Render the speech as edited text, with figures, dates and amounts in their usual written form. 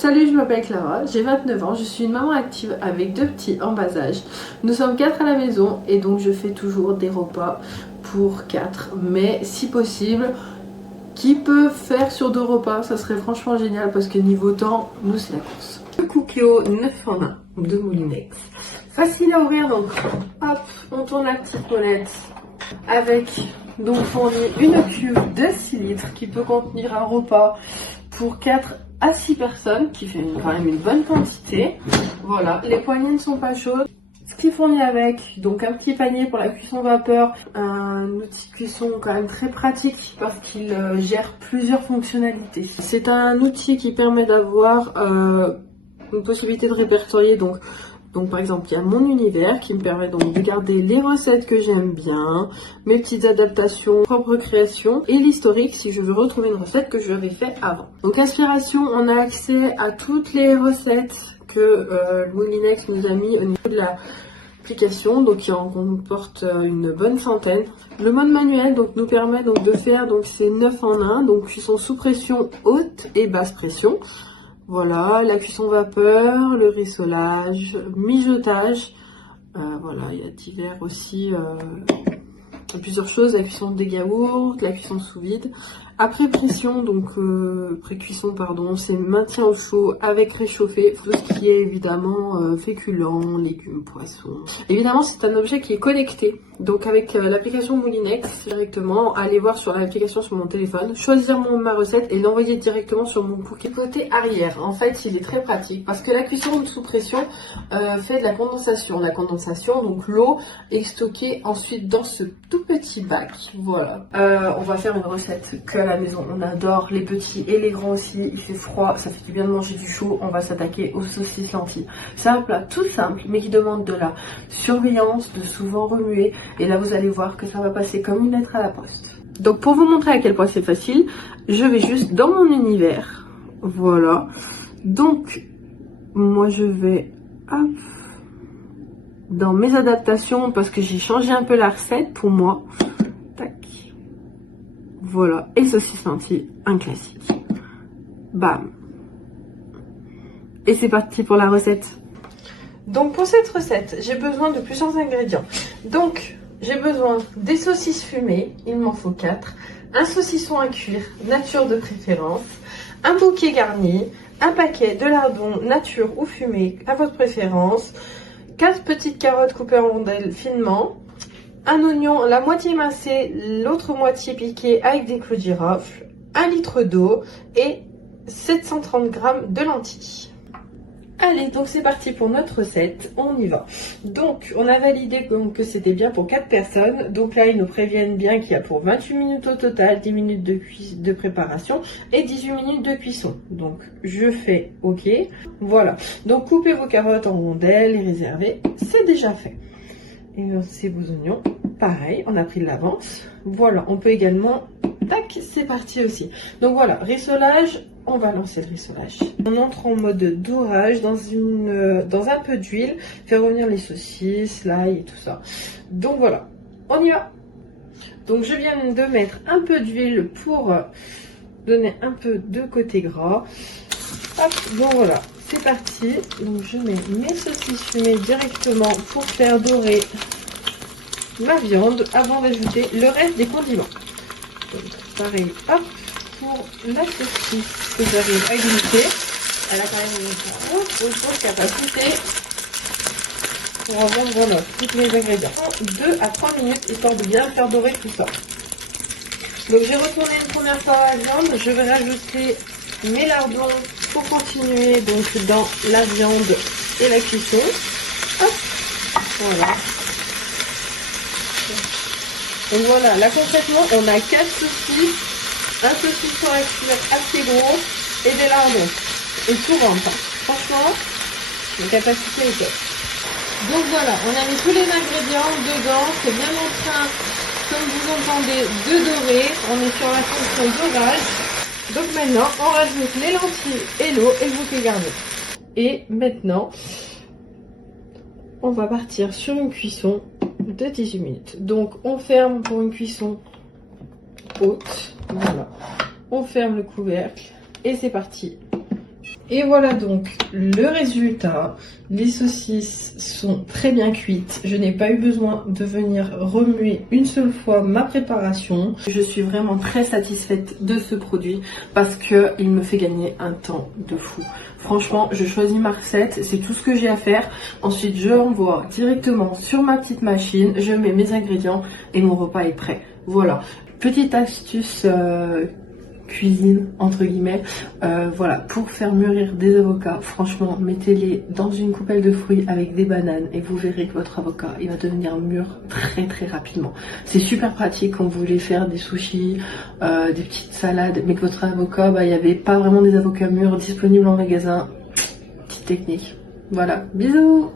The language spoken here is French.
Salut, je m'appelle Clara, j'ai 29 ans, je suis une maman active avec 2 petits en bas âge. Nous sommes 4 à la maison et donc je fais toujours des repas pour 4. Mais si possible, qui peut faire sur 2 repas, ça serait franchement génial parce que niveau temps, nous c'est la course. Le Cookeo 9 en 1 de Moulinex. Facile à ouvrir, donc hop, on tourne la petite molette avec donc fourni une cuve de 6 litres qui peut contenir un repas pour 4 à 6 personnes, qui fait quand même une bonne quantité. Voilà, les poignées ne sont pas chaudes. Ce qui fournit avec, donc un petit panier pour la cuisson vapeur, un outil de cuisson quand même très pratique parce qu'il gère plusieurs fonctionnalités. C'est un outil qui permet d'avoir une possibilité de répertorier donc par exemple, il y a mon univers qui me permet donc de garder les recettes que j'aime bien, mes petites adaptations, propre création et l'historique si je veux retrouver une recette que j'avais fait avant. Donc inspiration, on a accès à toutes les recettes que Moulinex nous a mis au niveau de l'application, donc qui en comporte une bonne centaine. Le mode manuel donc nous permet donc de faire donc ces 9 en 1, donc cuisson sous pression haute et basse pression. Voilà, la cuisson vapeur, le rissolage, mijotage, voilà, il y a divers aussi, plusieurs choses, la cuisson des yaourts, la cuisson sous vide. Après pression, donc pré-cuisson pardon, c'est maintien au chaud avec réchauffé, tout ce qui est évidemment féculents, légumes, poissons. Évidemment c'est un objet qui est connecté, donc avec l'application Moulinex directement, allez voir sur l'application sur mon téléphone, choisir ma recette et l'envoyer directement sur mon Cookeo. Côté arrière, en fait il est très pratique parce que la cuisson sous pression fait de la condensation. La condensation, donc l'eau est stockée ensuite dans ce tout petit bac, voilà. On va faire une recette que à la maison on adore, les petits et les grands aussi, il fait froid, ça fait du bien de manger du chaud, on va s'attaquer aux saucisses lentilles. C'est un plat tout simple mais qui demande de la surveillance, de souvent remuer et là vous allez voir que ça va passer comme une lettre à la poste. Donc pour vous montrer à quel point c'est facile, je vais juste dans mon univers, voilà, donc moi je vais hop, dans mes adaptations parce que j'ai changé un peu la recette pour moi. Tac. Voilà, et saucisse lentilles, un classique. Bam. Et c'est parti pour la recette. Donc pour cette recette, j'ai besoin de plusieurs ingrédients. Donc j'ai besoin des saucisses fumées, il m'en faut 4, un saucisson à cuire, nature de préférence, un bouquet garni, un paquet de lardons nature ou fumé à votre préférence, 4 petites carottes coupées en rondelles finement, un oignon, la moitié émincé, l'autre moitié piqué avec des clous de girofle, 1 litre d'eau et 730 g de lentilles. Allez, donc c'est parti pour notre recette, on y va. Donc, on a validé que c'était bien pour 4 personnes. Donc là, ils nous préviennent bien qu'il y a pour 28 minutes au total, 10 minutes de préparation et 18 minutes de cuisson. Donc, je fais OK. Voilà. Donc, coupez vos carottes en rondelles et réservez. C'est déjà fait. Et c'est vos oignons. Pareil, on a pris de l'avance. Voilà, on peut également... Tac, c'est parti aussi. Donc voilà, rissolage, on va lancer le rissolage. On entre en mode dorage dans un peu d'huile, faire revenir les saucisses, l'ail et tout ça. Donc voilà, on y va. Donc je viens de mettre un peu d'huile pour donner un peu de côté gras. Hop, donc voilà, c'est parti. Donc je mets mes saucisses fumées directement pour faire dorer ma viande avant d'ajouter le reste des condiments. Donc, pareil, hop, pour la saucisse que j'arrive à glisser, elle a quand même une grosse capacité pour avoir voilà, tous les ingrédients. 2 à 3 minutes histoire de bien faire dorer tout ça. Donc j'ai retourné une première fois la viande, je vais rajouter mes lardons pour continuer donc dans la viande et la cuisson. Hop, voilà. Donc voilà, là concrètement, on a 4 saucisses, un saucisson à cuire assez gros et des lardons. Et tout rentre. Franchement, la capacité est top. Donc voilà, on a mis tous les ingrédients dedans. C'est bien en train, comme vous entendez, de dorer. On est sur la fonction dorage. Donc maintenant, on rajoute les lentilles et l'eau et le bouquet garni. Et maintenant, on va partir sur une cuisson de 18 minutes. Donc on ferme pour une cuisson haute. Voilà. On ferme le couvercle et c'est parti Et voilà donc le résultat. Les saucisses sont très bien cuites. Je n'ai pas eu besoin de venir remuer une seule fois ma préparation. Je suis vraiment très satisfaite de ce produit parce qu'il me fait gagner un temps de fou. Franchement, je choisis ma recette, c'est tout ce que j'ai à faire. Ensuite, je l'envoie directement sur ma petite machine, je mets mes ingrédients et mon repas est prêt. Voilà, petite astuce cuisine entre guillemets, voilà, pour faire mûrir des avocats. Franchement, mettez-les dans une coupelle de fruits avec des bananes et vous verrez que votre avocat il va devenir mûr très rapidement. C'est super pratique quand vous voulez faire des sushis, des petites salades, mais que votre avocat, il n'y avait pas vraiment des avocats mûrs disponibles en magasin. Petite technique. Voilà, bisous.